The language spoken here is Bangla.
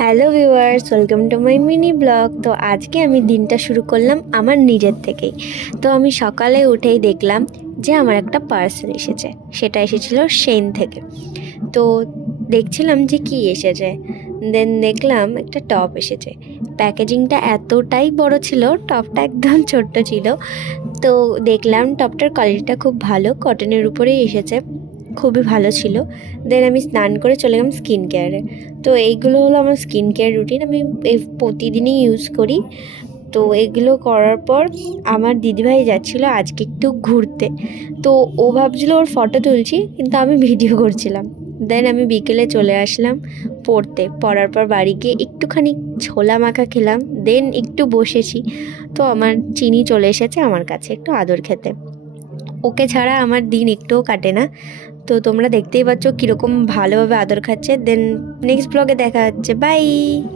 Hello viewers, welcome to my mini blog. তো আজকে আমি দিনটা শুরু করলাম আমার নিজের থেকেই। তো আমি সকালে উঠেই দেখলাম যে আমার একটা পার্সেল এসেছে, সেটা এসেছিল শেন থেকে। তো দেখছিলাম যে কি এসেছে, দেন দেখলাম একটা টপ এসেছে। প্যাকেজিংটা এতটাই বড় ছিল, টপটা একদম ছোট্ট ছিল। তো দেখলাম টপটার কোয়ালিটিটা খুব ভালো, কটনের উপরেই এসেছে, খুবই ভালো ছিল। দেন আমি স্নান করে চলে গেলাম স্কিন কেয়ারে। তো এইগুলো হলো আমার স্কিন কেয়ার রুটিন, আমি এই প্রতিদিনই ইউজ করি। তো এগুলো করার পর আমার দিদিভাই যাচ্ছিলো আজকে একটু ঘুরতে। তো ও ভাবছিলো ওর ফটো তুলছি, কিন্তু আমি ভিডিও করছিলাম। দেন আমি বিকেলে চলে আসলাম পড়ার পর বাড়ি গিয়ে একটুখানি ছোলা মাখা খেলাম, দেন একটু বসেছি। তো আমার চিনি চলে এসেছে আমার কাছে একটু আদর খেতে, ওকে ছাড়া আমার দিন একটুও কাটে না। তো তোমরা দেখতেই পাচ্ছ কীরকম ভালোভাবে আদর খাচ্ছে। দেন নেক্সট ব্লগে দেখা হচ্ছে, বাই।